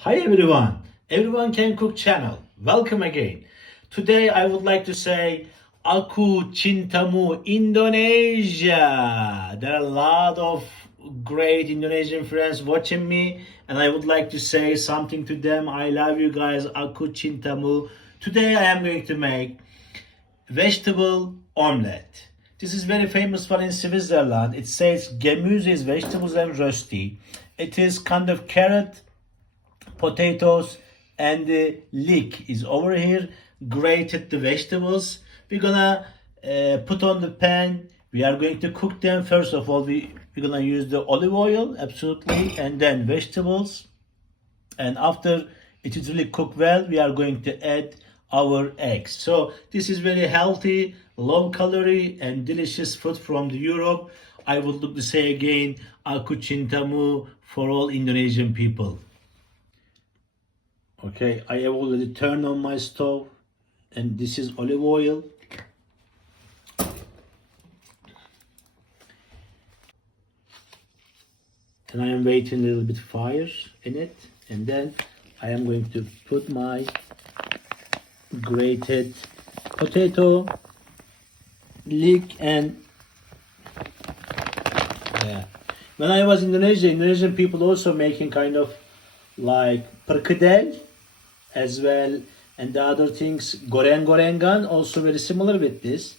Hi everyone, Everyone Can Cook channel. Welcome again. Today I would like to say Aku Cintamu Indonesia. There are a lot of great Indonesian friends watching me and I would like to say something to them. I love you guys. Aku Cintamu. Today I am going to make vegetable omelette. This is very famous one in Switzerland. It says gemüse is vegetables and rösti. It is kind of carrot, potatoes, and the leek is over here. Grated the vegetables. We're gonna put on the pan. We are going to cook them. First of all, we're gonna use the olive oil, absolutely, and then vegetables. And after it is really cooked well, we are going to add our eggs. So this is very healthy, low calorie, and delicious food from the Europe. I would like to say again, aku cintamu for all Indonesian people. Okay, I have already turned on my stove, and this is olive oil. And I am waiting a little bit fire in it, and then I am going to put my grated potato, leek, and yeah. When I was in Indonesia, Indonesian people also making kind of like perkedel as well, and the other things goreng-gorengan also very similar with this.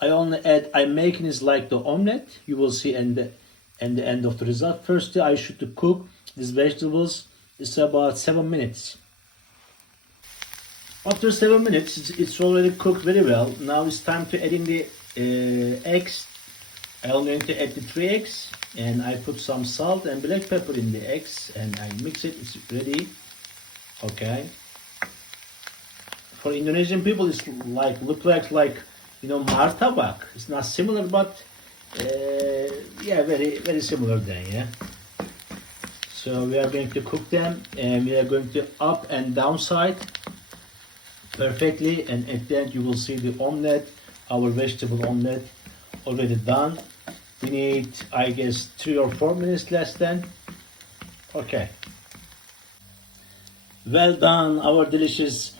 I'm making is like the omelette. You will see and the end of the result. Firstly, I should to cook these vegetables. It's about 7 minutes. After 7 minutes, it's already cooked very well. Now it's time to add in the eggs. I'm going to add the 3 eggs, and I put some salt and black pepper in the eggs, and I mix it. It's ready. Okay. For Indonesian people, it's look like martabak. It's not similar, but yeah, very similar then. Yeah. So we are going to cook them, and we are going to up and down side perfectly, and at the end you will see the omelette, our vegetable omelette, already done. We need, I guess, 3 or 4 minutes less than. Okay. Well done, our delicious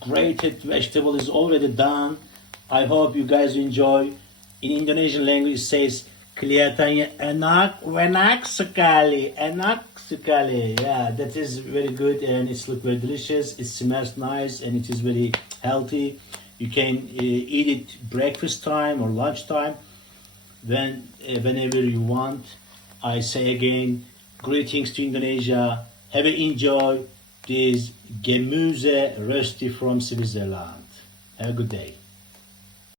grated vegetable is already done. I hope you guys enjoy. In Indonesian language it says kelihatannya enak sekali. Yeah, that is very good, and it's look very delicious. It smells nice, and it is very healthy. You can eat it breakfast time or lunch time, whenever you want. I say again, greetings to Indonesia. Have a enjoy this gemüse rösti from Switzerland. Have a good day.